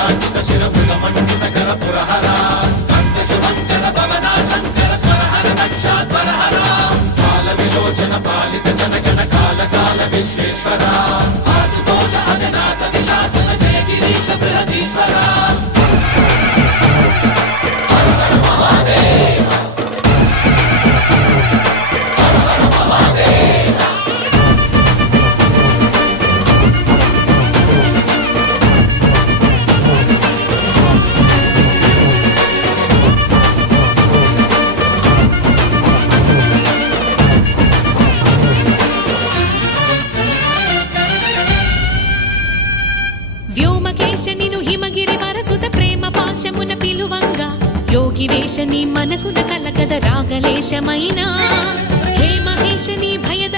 కాంచిత శిరముల మండిత కర పురహర భక్త శుభంకర భవనా శంకర స్వరహర దక్షాధ్వరహర కాల విలోచన పాలిత జనగణ కాల కాల విశ్వేశ్వర ఆశుతోష అవినాశ విశాసన జయ గిరీశ బృహదీశ్వర వ్యోమకేశనిను హిమగిరి వరసుత ప్రేమ పాశమున పిలువంగా యోగి వేషని మనసున కలకద రాగలేశమైనా హే మహేశని భయద